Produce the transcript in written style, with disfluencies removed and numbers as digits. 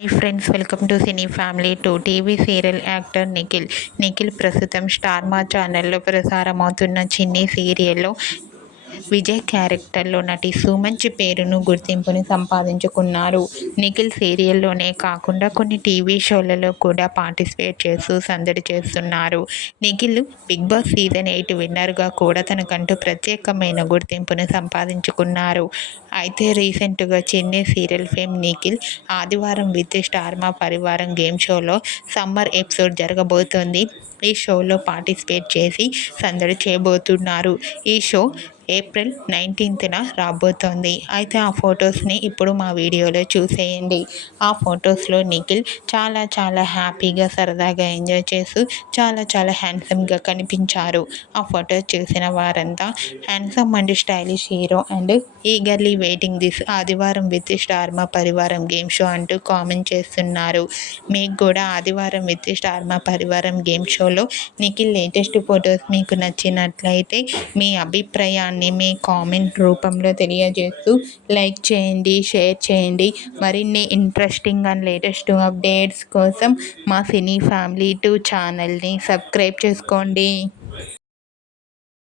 Hi friends, welcome to cine family two. TV serial actor Nikhil ప్రస్తుతం star మా ఛానల్లో ప్రసారమవుతున్న చిన్ని సీరియల్లో విజయ్ క్యారెక్టర్లో నటిస్తూ మంచి పేరును గుర్తింపుని సంపాదించుకున్నారు. నిఖిల్ సీరియల్లోనే కాకుండా కొన్ని టీవీ షోలలో కూడా పార్టిసిపేట్ చేస్తూ సందడి చేస్తున్నారు. నిఖిల్ బిగ్ బాస్ సీజన్ 8 విన్నర్గా కూడా తనకంటూ ప్రత్యేకమైన గుర్తింపును సంపాదించుకున్నారు. అయితే రీసెంట్గా చెన్నై సీరియల్ ఫేమ్ నిఖిల్ ఆదివారం విత్ స్టార్ మా పరివారం గేమ్ షోలో సమ్మర్ ఎపిసోడ్ జరగబోతోంది. ఈ షోలో పార్టిసిపేట్ చేసి సందడి చేయబోతున్నారు. ఈ షో ఏప్రిల్ 19న రాబోతోంది. అయితే ఆ ఫొటోస్ని ఇప్పుడు మా వీడియోలో చూసేయండి. ఆ ఫొటోస్లో నిఖిల్ చాలా హ్యాపీగా సరదాగా ఎంజాయ్ చేస్తూ చాలా హ్యాండ్సమ్గా కనిపించారు. ఆ ఫొటోస్ చూసిన వారంతా handsome and stylish hero and eagerly waiting this ఆదివారం విత్ స్టార్ మా పరివారం గేమ్ షో అంటూ కామెంట్ చేస్తున్నారు. మీకు కూడా ఆదివారం విత్ స్టార్ మా పరివారం గేమ్ షోలో నిఖిల్ లేటెస్ట్ ఫొటోస్ మీకు నచ్చినట్లయితే మీ అభిప్రాయాన్ని మీ కామెంట్ రూపంలో తెలియజేస్తూ లైక్ చేయండి, షేర్ చేయండి. మరిన్ని ఇంట్రెస్టింగ్ అండ్ లేటెస్ట్ అప్డేట్స్ కోసం మా సినీ ఫ్యామిలీ 2 ఛానల్ని సబ్స్క్రైబ్ చేసుకోండి.